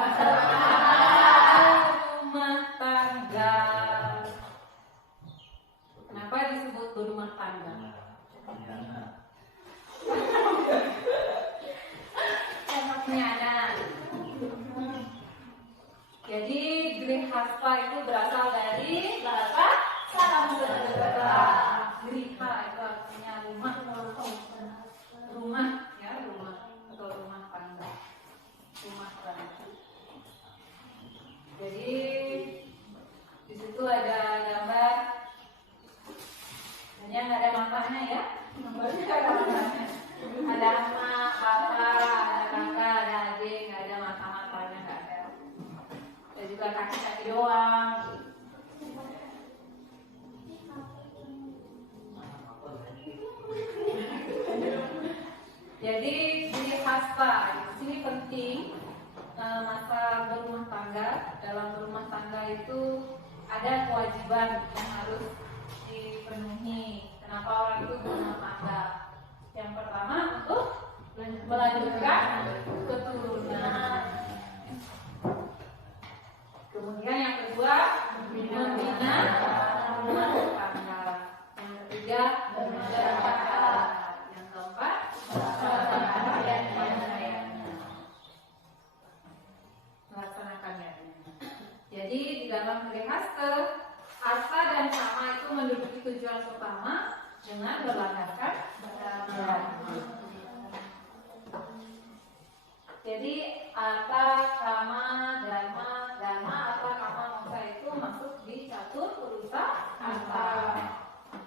Rumah tangga. Kenapa disebut berumah tangga? Enaknya anak. Jadi grihastha itu berasal dari bahasa Sanskerta. Griha itu artinya rumah, rumah ya, rumah atau rumah tangga, rumah tangga. Jadi di situ ada gambar, hanya nggak ada matanya ya, gambarnya nggak ada matanya. Ada emak, bapak, ada kakak, ada adik, nggak ada mata-matanya, nggak ada. Ada juga kaki-kaki doang. Jadi grihastha di sini penting. Masa berumah tangga, dalam berumah tangga itu ada kewajiban yang harus dipenuhi. Kenapa orang itu berumah tangga? Yang pertama untuk melanjutkan keturunan. Kemudian yang kedua membina rumah tangga. Yang ketiga berzakat. Yang keempat melaksanakannya. Jadi di dalam grihastha, harta dan kama itu menduduki tujuan utama dengan berlandaskan dharma. Jadi harta, kama, dharma, harta, kama, moksa itu masuk di catur purusa harta,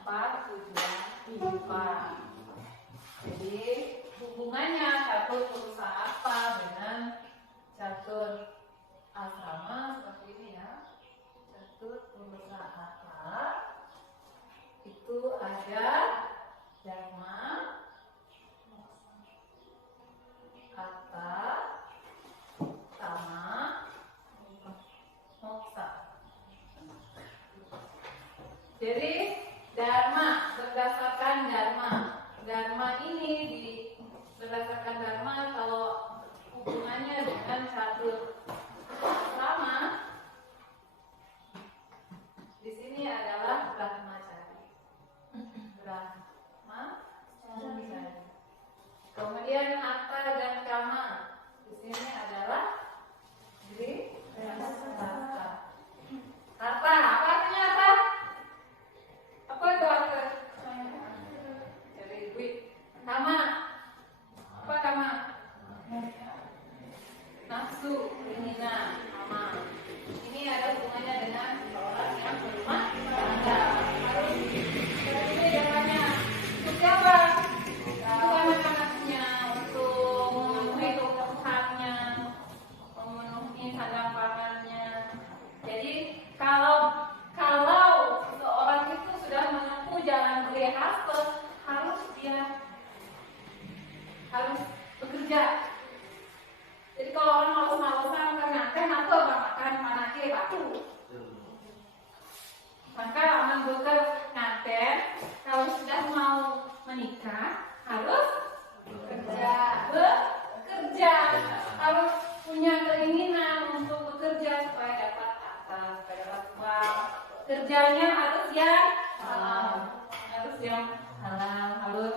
4 tujuan kehidupan. Jadi hubungannya catur purusa apa dengan catur asrama seperti ini ya. Catur purusa harta itu ada dharma, harta, kama, moksa. Jadi dharma berdasarkan dharma. Dharma ini berdasarkan dharma kalau hubungannya dengan catur asrama di sini adalah brahmacari. Brahmacari. Kemudian harta dan kama di sini adalah grihastha. Harta, apa artinya harta? Apa itu harta? Jadi duit. Kama, apa kama? Nafsu, keinginan, kama. Ini ada hubungannya dengan orang yang berumah tangga. Harus ini jawabannya untuk siapa? Untuk anak-anaknya, untuk memenuhi kebutuhannya, memenuhi sandang pangannya. Jadi kalau seorang itu sudah menempuh jalan grihastha, harus bekerja. Jadi kalau orang malas-malasan nganten atau makan manake batu. Maka orang nganten kalau sudah mau menikah harus bekerja, harus punya keinginan untuk bekerja supaya dapat harta, supaya dapat uang. Kerjanya harus yang halal,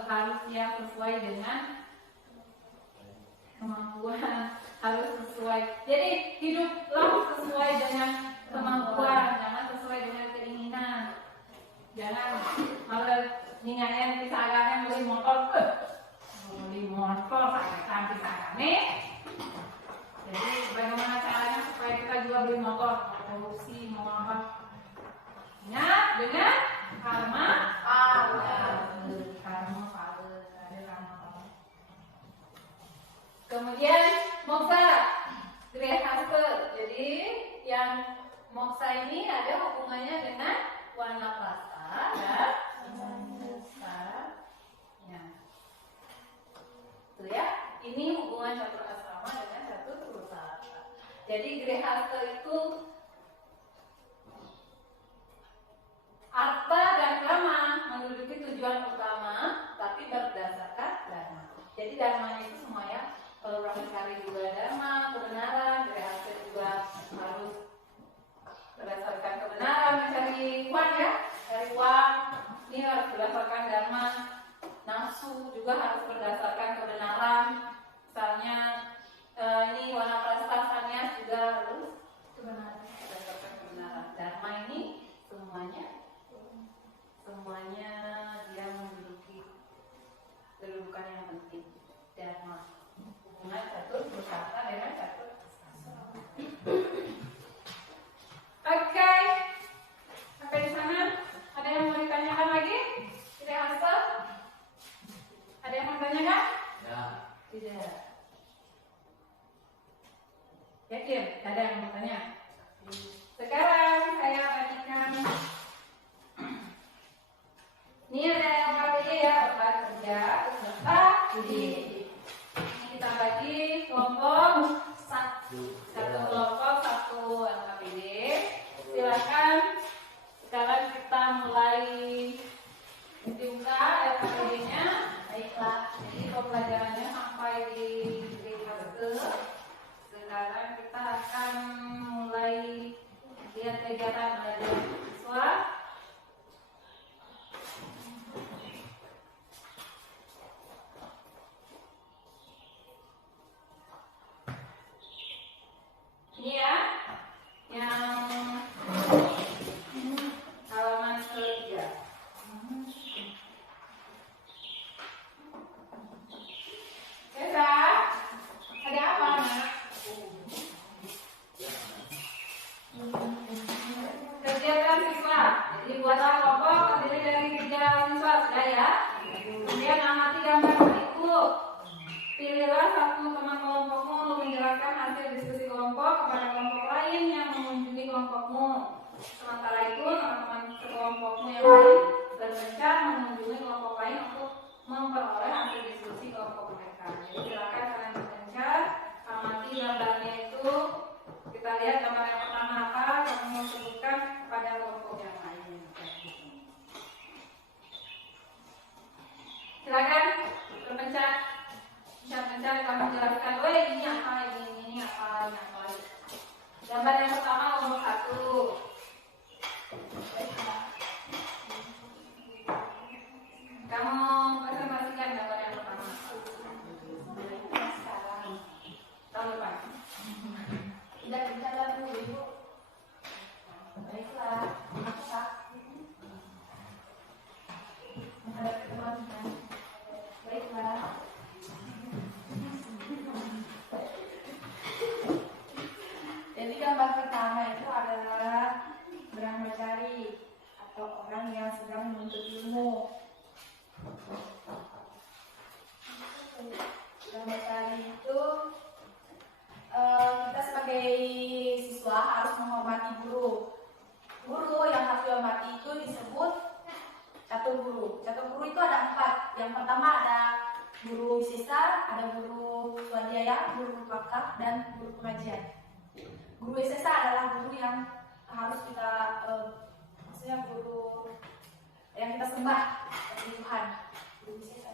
harus yang sesuai dengan kemampuan, harus sesuai. Jadi hiduplah sesuai dengan kemampuan, jangan sesuai dengan keinginan. Jangan malah ningayan pisagane beli motor, pisagane. Jadi bagaimana caranya supaya kita juga beli motor, korupsi, mau apa? Ingat dengan karma Kemudian moksa, grihastha. Jadi yang moksa ini ada hubungannya dengan wanaprastha dan ya. Itu ya. Ini hubungan catur asrama dengan catur purusa harta. Jadi grihastha itu harta dan kama menduduki tujuan utama, tapi berdasarkan dharma. Jadi dharma itu semuanya, kalau brahmacari juga dharma, kebenaran, grihastha juga harus berdasarkan kebenaran. Misalnya ini warna prestasinya juga harus kebenaran, berdasarkan kebenaran. Dharma ini semuanya dia menduduki kedudukan yang penting. Dharma hubungan catur pusaka dengan catur. Oke, sampai di sana. Ada yang mau ditanyakan lagi? Tidak answer? Ada yang mau ditanyakan? Ya. Tidak. Yakin? Ada yang mau tanya? Sekarang saya bagikan. Ini ada yang KPD ya, obat kerja, peserta didik. Kita bagi kelompok satu kelompok satu LKPD. Silakan sekarang kita mulai dibuka LKPD-nya. Baiklah, jadi pembelajarannya sampai di fase. Sekarang kita akan mulai lihat kegiatan belajar siswa. Ini ya, yang halaman 3. Esa, ada apa, Nak? Kegiatan siswa. Jadi buatlah kelompok terdiri dari 3 siswa, sudah ya. Kemudian amati gambar berikut. Pilihlah satu teman kelompokmu untuk menjelaskan hasil diskusi kelompok kepada kelompok lain yang mengunjungi kelompokmu. Sementara itu, teman-teman sekelompokmu yang lain berpencar mengunjungi kelompok lain untuk memperoleh hasil diskusi kelompok mereka. Jadi silakan kalian berpencar, amati gambarnya itu. Kita lihat gambar yang pertama apa, kamu sebutkan kepada kelompok yang lain. Silakan berpencar. Bencar kamu jelaskan, ini apa, ini apa, ini apa. Gambar yang pertama nomor 1. Kamu presentasikan gambar yang pertama. Tahun depan. Tidak bicara dulu, Ibu. Baiklah. Baiklah. Jadi gambar pertama itu adalah brahmacari atau orang yang sedang menuntut ilmu. Brahmacari itu kita sebagai siswa harus menghormati guru. Guru yang harus dihormati itu disebut catur guru. Catur guru itu ada 4. Yang pertama ada guru sisa, ada guru swadhyaya, guru prakak, dan guru pengajian. Guru sisa adalah guru yang harus kita, maksudnya guru yang kita sembah bagi Tuhan. Guru sisa,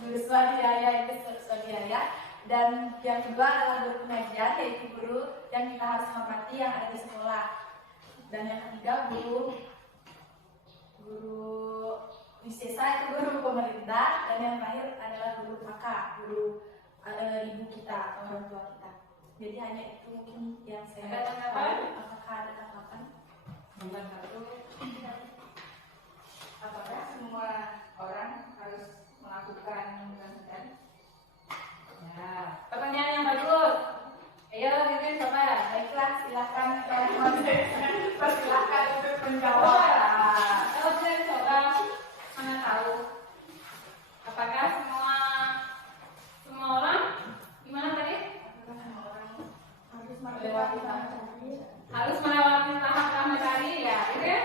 guru swadhyaya itu swadhyaya. Dan yang kedua adalah guru pengajian, yaitu guru yang kita harus hormati yang ada di sekolah. Dan yang ketiga guru wisesa itu guru pemerintah, dan yang terakhir adalah guru kakak, guru ibu kita, orang tua kita. Jadi hanya itu mungkin yang saya tahu. Apakah ada tanggapan? Nomor 1, apakah semua orang harus melakukan pengajian? Ya, pertanyaan yang bagus. Ayo, Titin, coba. Baiklah, silakan. Persilakan untuk menjawab. Kalau saya coba, mana tahu? Apakah semua orang? Gimana tadi? Harus melewati tahap brahmacari, ya, gitu ya?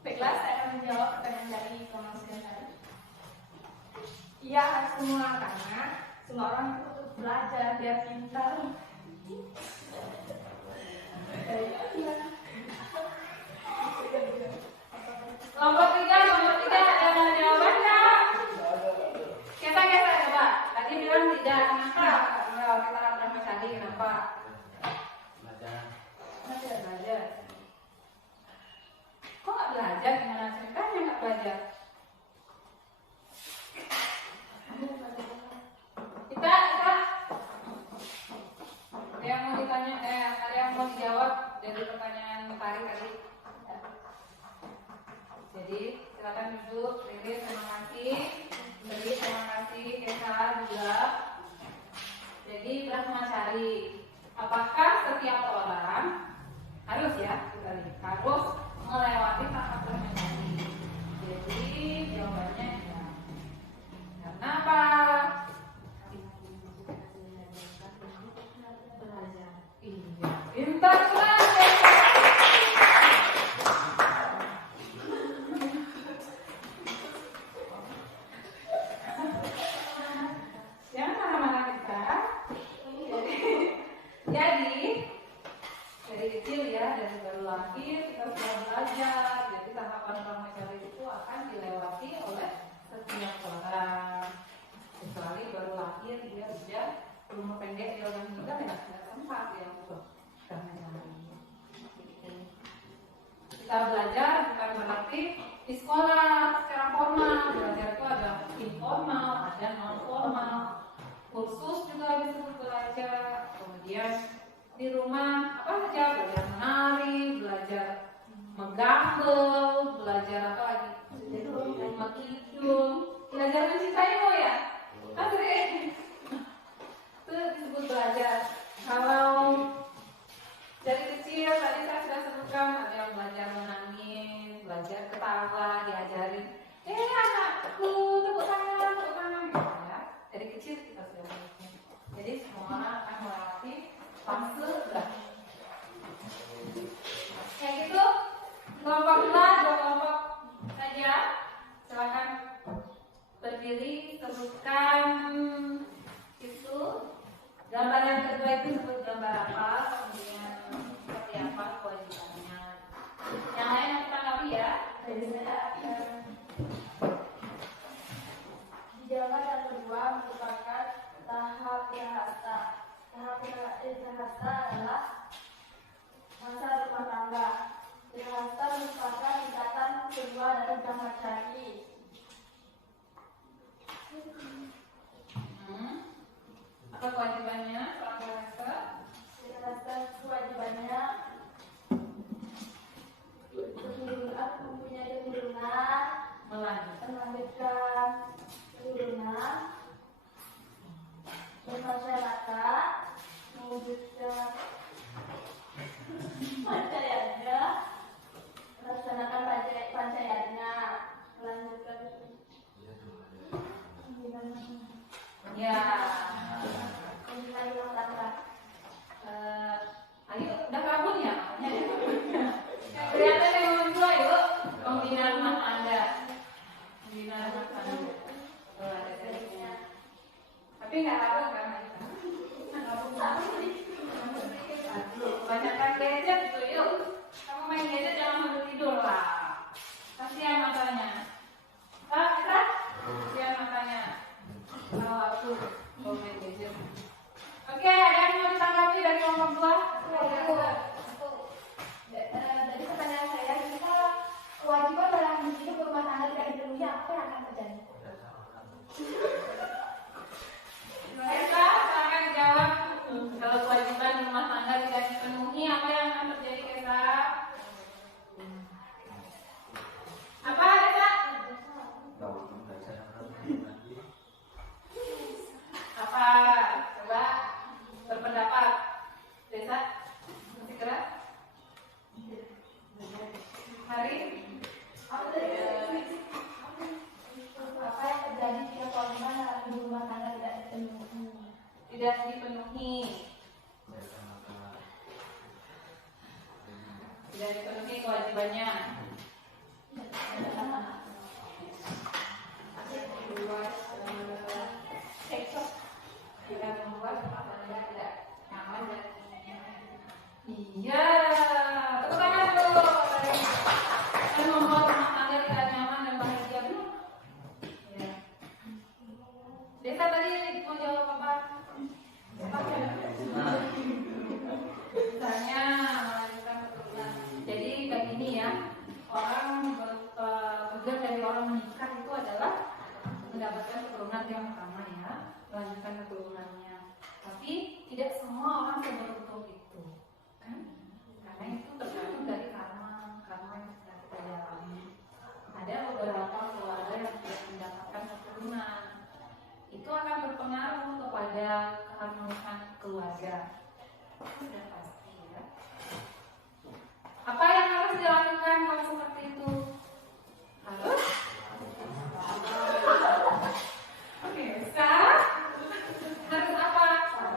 Baiklah, saya akan menjawab pertanyaan dari Komisian tadi. Iya, harus semua, karena semua orang itu untuk belajar biar pintar. Kelompok 3 ada jawaban nggak? Kita coba. Tadi bilang tidak, kenapa? Kalau kita brahmacari, kenapa? Belajar. Kok nggak belajar? Gimana ceritanya nggak belajar? apakah setiap orang harus ya kita lihat harus melewati tahap fermentasi? Jadi jawabannya ya. Karena apa? Iya, pintar sekali. Jangan marah-marah kita. Jadi dari kecil ya, dari baru lahir kita sudah belajar. Jadi tahapan fermentasi itu akan dilewati oleh setiap orang. Kecuali baru lahir dia sudah umur pendek dia udah meninggal ya tidak sempat ya untuk fermentasi. Kita belajar bukan berarti di sekolah secara formal, belajar itu ada informal, ada non formal. Kursus juga disebut belajar. Kemudian di rumah apa saja, belajar menari, belajar menggambel, belajar apa lagi? Menghidung, belajar mencintai ya. Asik. Itu disebut belajar. Kalau dari kecil tadi saya sudah sebutkan ada yang belajar menangis, belajar ketawa, diajarin. Anakku, tepuk tangan ya. Dari kecil kita sudah belajar. Jadi semua orang akan melewati fase belajar. Kayak gitu, kelompok dua kelompok saja. Silakan berdiri, sebutkan itu. Gambar yang kedua itu sebut gambar apa, kemudian seperti apa kewajibannya. Yang lain yang kita tanggapi ya. Dari saya di gambar yang kedua merupakan tahap prahasta. Tahap prahasta adalah masa rumah tangga. Prahasta merupakan tingkatan kedua dari brahmacari. Apa kewajibannya seorang prahasta? Prahasta kewajibannya mempunyai keturunan, melanjutkan keturunan, bermasyarakat, mewujudkan pancayanya, melaksanakan pancayanya, melanjutkan Ya. pembinaan rumah tangga. Ayo, udah kabur ya? Kelihatan yang nomor 2 yuk. Pembinaan rumah tangga. Pembinaan rumah tangga. Ada sedikitnya. Tapi nggak kabur kan? Banyakkan gadget tuh yuk. Kamu main gadget jangan sambil tidur lah. Kasihan matanya. Kasihan matanya. Kalau aku mau main gadget. Oke, ada yang mau ditanggapi dari kelompok 2? Dari pertanyaan saya, kita kewajiban dalam hidup rumah tangga tidak dipenuhi, apa yang akan terjadi? Mereka akan jawab. Kalau kewajiban rumah tangga tidak dipenuhi, apa yang akan terjadi, Kesa? Apa, Kesa? Apa? Coba berpendapat. Desa? Masih keras? Hari? Apa yang terjadi jika kewajiban dalam hidup rumah tangga tidak dipenuhi? Tidak dipenuhi. Tidak dipenuhi kewajibannya. Tidak membuat rumah tangga tidak nyaman dan iya, tepuk tangan dulu. Dan membuat rumah tangga tidak nyaman dan bahagia belum? Ya. Desa tadi mau jawab apa? Misalnya melanjutkan keturunan. Jadi kayak gini ya, orang bekerja dari orang menikah itu adalah mendapatkan keturunan yang pertama ya, melanjutkan keturunannya. Tapi tidak semua orang seberuntung itu, kan? Karena itu tergantung dari karma yang sudah kita jalani. Ada beberapa keluarga yang tidak mendapatkan keturunan. Itu akan berpengaruh kepada keharmonisan keluarga. Sudah pasti ya. Apa yang harus dilakukan kalau seperti itu? Harus oke, sekarang harus apa?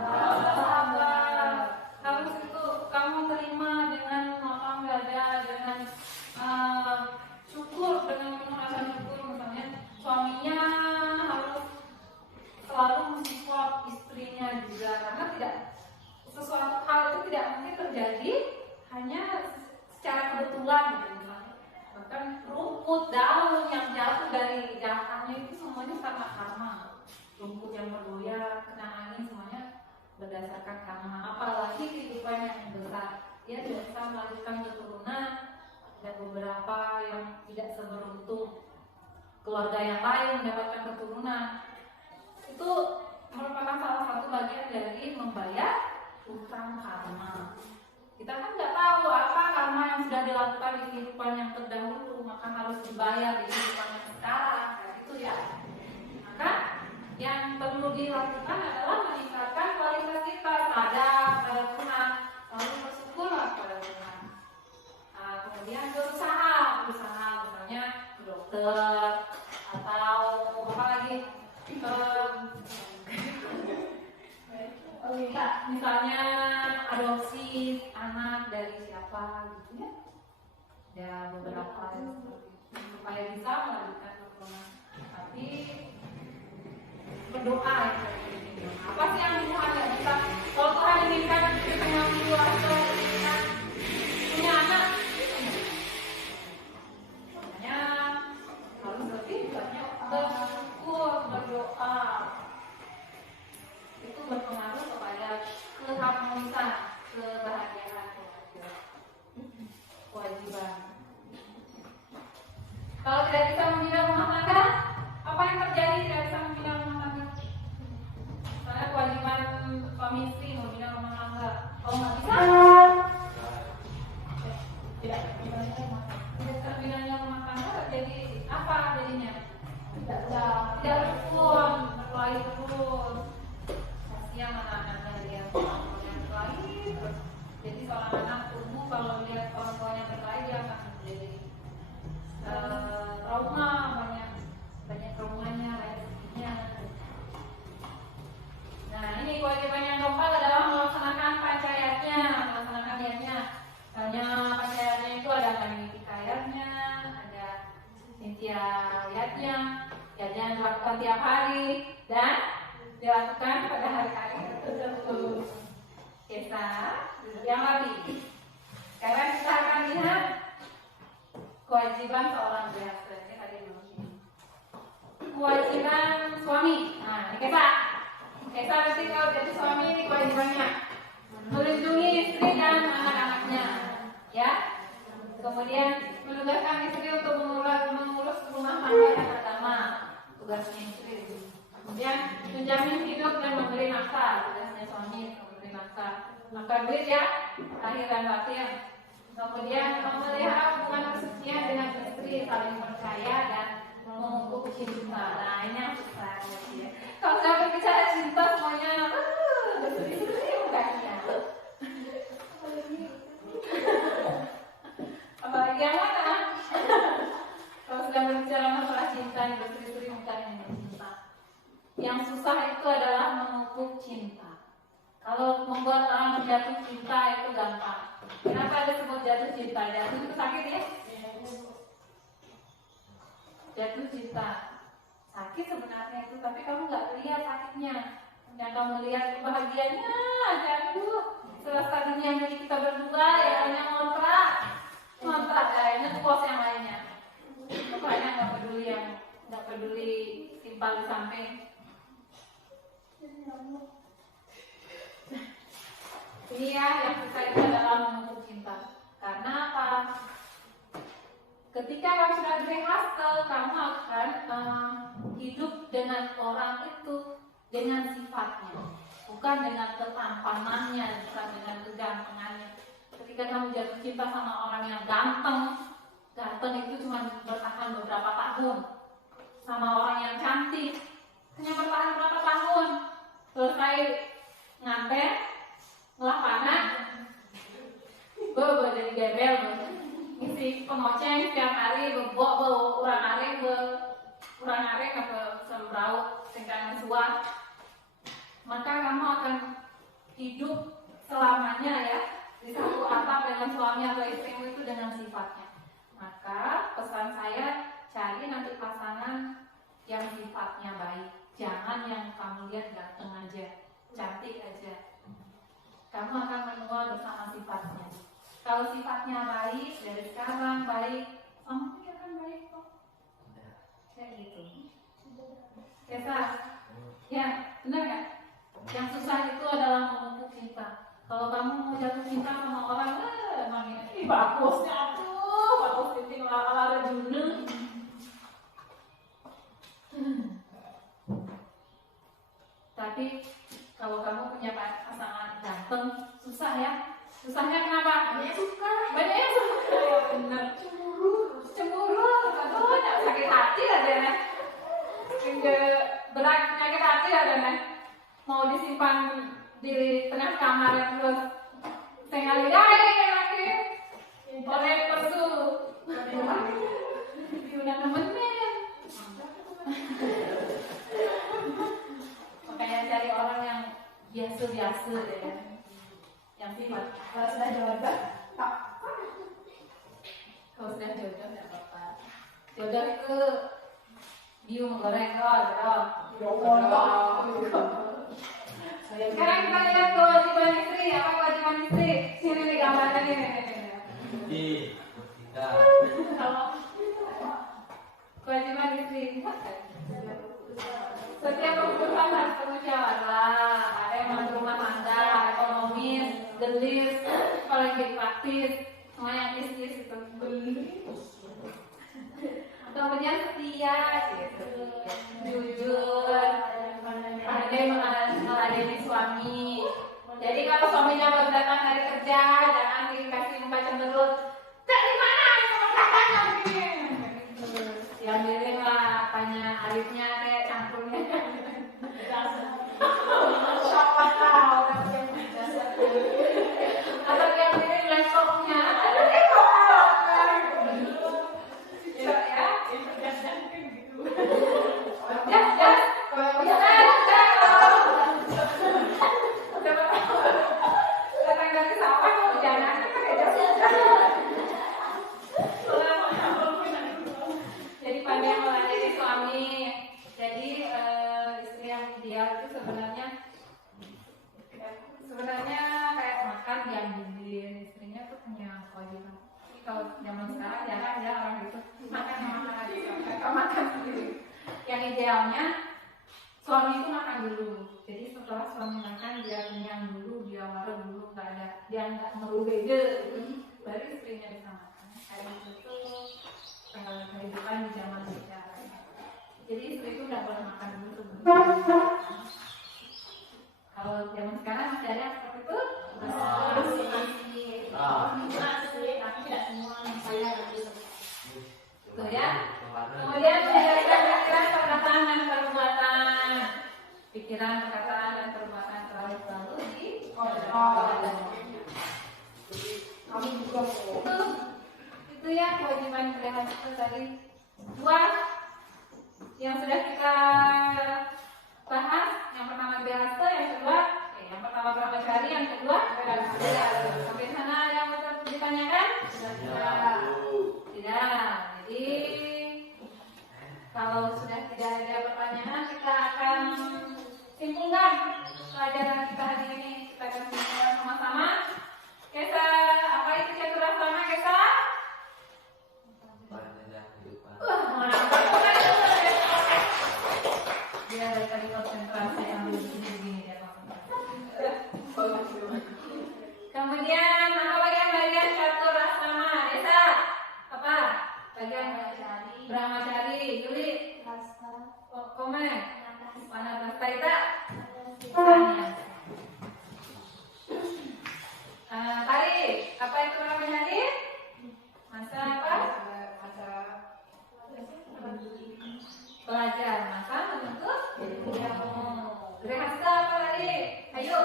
Harus sabar. Harus itu kamu terima dengan lapang dada, dengan syukur, dengan penuh rasa syukur. Misalnya suaminya harus selalu mensupport istrinya juga, karena tidak sesuatu hal itu tidak mungkin terjadi hanya secara kebetulan gitu misalnya. Bahkan rumput, daun yang jatuh dari jahatannya itu semuanya karena karma. Rumput yang bergoyang, kena angin, semuanya berdasarkan karma. Apalagi kehidupan yang besar, dia tidak bisa melanjutkan keturunan. Ada beberapa yang tidak seberuntung keluarga yang lain mendapatkan keturunan. Itu merupakan salah satu bagian dari membayar utang karma. Kita kan nggak tahu apa karma yang sudah dilakukan di kehidupan yang terdahulu, maka harus dibayar di kehidupan yang sekarang, kayak gitu ya. Maka yang perlu dilakukan adalah meningkatkan kualitas kita, sadar pada Tuhan, lalu bersyukurlah pada Tuhan. Kemudian berusaha misalnya ke dokter atau apa lagi, misalnya adopsi anak dari siapa gitu ya. Ada beberapa yang seperti itu, supaya bisa melanjutkan keturunan. Tapi berdoa ya. Apa sih yang Tuhan nggak bisa? Kalau Tuhan inginkan kita yang keluarga, punya anak, makanya harus lebih banyak bersyukur, berdoa. Itu berpengaruh kepada keharmonisan, kebahagiaan, kewajiban. Kalau tidak bisa membina rumah tangga, apa yang terjadi? Tidak bisa membina rumah tangga. Karena kewajiban suami istri membina rumah tangga. Kalau nggak bisa, tidak membina rumah tangga, jadi apa jadinya? Tidak rukun, berkelahi terus. Kasihan anak-anaknya lihat orang tuanya berkelahi terus. Jadi seorang anak tumbuh kalau lihat orang tuanya berkelahi, dia akan menjadi trauma, banyak traumanya, banyak sedihnya. Nah, ini kewajiban yang keempat adalah melaksanakan pancayatnya, melaksanakan niatnya. Misalnya pancayatnya itu ada Kanini Kayatnya, ada Cynthia Liatnya, yang dilakukan tiap hari dan dilakukan pada hari-hari tertentu. Kisah yang lebih. Sekarang kita akan lihat kewajiban seorang gehasta. Ini tadi belum ini. Kewajiban suami. Nah, ini kisah nanti kalau jadi suami ini kewajibannya melindungi istri dan anak-anaknya, ya. Kemudian menugaskan istri untuk mengurus rumah tangga yang pertama, tugasnya istri. Kemudian menjamin hidup dan memberi nafkah, tugasnya suami memberi nafkah duit ya, lahir dan batin. Kemudian memelihara hubungan kesucian dengan istri, saling percaya dan memupuk cinta. Nah, ini yang susah ya. Kalau sudah berbicara cinta semuanya berseri-seri mukanya. Apalagi yang mana? Kalau sudah berbicara masalah cinta, berseri-seri mukanya cinta. Yang susah itu adalah memupuk cinta. Kalau membuat orang jatuh cinta itu gampang. Kenapa disebut jatuh cinta? Jatuh itu sakit ya? Jatuh cinta sakit sebenarnya itu, tapi kamu nggak lihat sakitnya. Yang kamu lihat bahagianya, jatuh selesai dunia milik kita berdua, ya hanya ngontrak kayaknya puas yang lainnya. Pokoknya nggak peduli timpal di samping. Ini ya yang susah itu adalah memupuk cinta. Karena apa? Ketika kamu sudah berhasil, kamu akan hidup dengan orang itu dengan sifatnya, bukan dengan ketampanannya, bukan dengan kegantengannya. Ketika kamu jatuh cinta sama orang yang ganteng itu cuma bertahan beberapa tahun. Sama orang yang cantik hanya bertahan beberapa tahun, selesai nganten, ngolah panas, suah, maka kamu akan hidup selamanya ya di satu atap dengan suami atau istrimu itu dengan sifatnya. Maka pesan saya, cari nanti pasangan yang sifatnya baik. Jangan yang kamu lihat ganteng aja, cantik aja. Kamu akan menua bersama sifatnya. Kalau sifatnya baik, dari sekarang baik, kamu akan baik kok. Kayak gitu. Kesa, ya benar nggak? Yang susah itu adalah memupuk cinta. Kalau kamu mau jatuh cinta sama orang, emangnya ini bagusnya tuh, bagus titik ala junung. Tapi kalau kamu punya pasangan ganteng, susah ya. Susahnya kenapa? Banyak suka. Banyak yang suka. Ya benar. Cemburu. Aduh, sakit hati lah deh. Berat sakit hati lah deh. Mau disimpan di tengah kamar terus tinggal lagi oleh pesu. Udah nemenin. Makanya cari orang yang biasa-biasa deh. Yang sifat. Kalau sudah jodoh, tak. Kalau sudah jodoh nggak apa-apa. Jodoh itu bium goreng loh. Sekarang kita lihat kewajiban istri. Apa kewajiban istri? Sini nih gambarnya nih. Kewajiban istri. Setiap keputusan harus bermusyawarah. Ada yang mau rumah tangga, ekonomis, gelis, apalagi praktis, semua yang bisnis itu kemudian setia, gitu. Jujur, pandai meladeni suami. Jadi kalau suaminya baru datang dari kerja, jangan dikasih muka cemberut. Dari mana itu masakannya begini? Diambilin lah apanya, aritnya kayak campurnya. Siapa tahu? Atau diambilin laptopnya. Jadi pandai meladeni suami. Jadi istri yang ideal itu sebenarnya kayak makan diambilin. Istrinya tuh punya kewajiban. Tapi kalau zaman sekarang jarang ya orang gitu makan aja, makan sendiri. Yang idealnya suami itu makan dulu. Jadi setelah suami makan dia kenyang dulu, dia marah dulu, dia nggak merubah baru istrinya bisa makan. Kayak gitu kehidupan di zaman sekarang. Jadi istri itu nggak boleh makan dulu sebelum. Kalau zaman sekarang masih ada yang seperti itu? Masih, tapi tidak semua saya begitu. Itu ya. Kemudian menjaga pikiran, perkataan dan perbuatan. Pikiran, perkataan dan perbuatan selalu di Kami juga itu ya kewajiban pilihan itu tadi. Dua yang sudah kita bahas. Yang pertama biasa, yang kedua yang pertama brahmacari, yang kedua sampai sana yang ditanyakan? Tidak. Jadi kalau sudah tidak ada pertanyaan, kita akan simpulkan pelajaran kita hari ini. Kita akan simpulkan sama-sama. Kesa, apa itu caturasana, Kesa? Dia dari tadi konsentrasi ambil begini dia. Kemudian apa bagian caturasana, Desa? Apa? Bagian brahmacari, Yuli, komen, Wanaprasthaita, Tari, apa itu brahmacari? Masa apa? Pelajar, masa menuntut ilmu. Grihasta apa tadi? Ayo,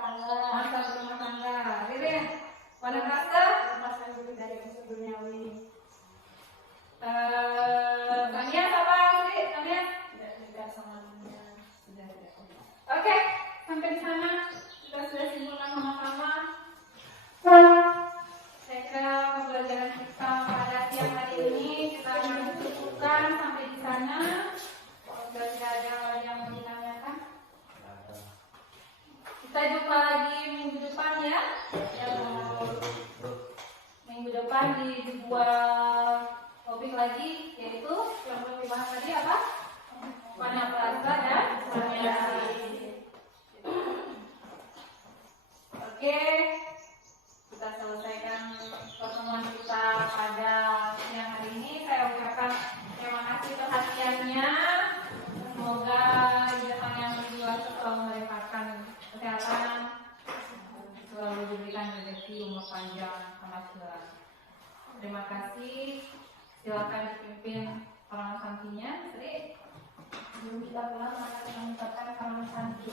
masa berumah tangga. Ririn, Wanaprastha? Kanias apa sih? Kanias? Sudah. Kita jumpa lagi minggu depan ya. Yang minggu depan di dua topik lagi, yaitu yang belum dibahas tadi apa? Panaprasa dan variasi. Oke, kita selesaikan pertemuan kita pada siang hari ini. Saya ucapkan terima kasih perhatiannya. Semoga hidup yang lebih luas selalu melimpahkan kesehatan, selalu diberikan rezeki umur panjang sama segala. Terima kasih. Silakan dipimpin orang santinya, Sri. Sebelum kita pulang, maka kita mengucapkan salam santi.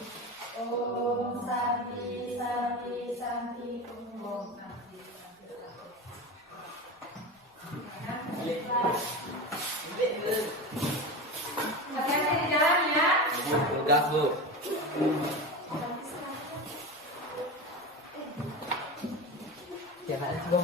Om Santi Santi Santi Om Santi Santi Hati-hati di jalan ya. Enggak, Bu. Jangan coba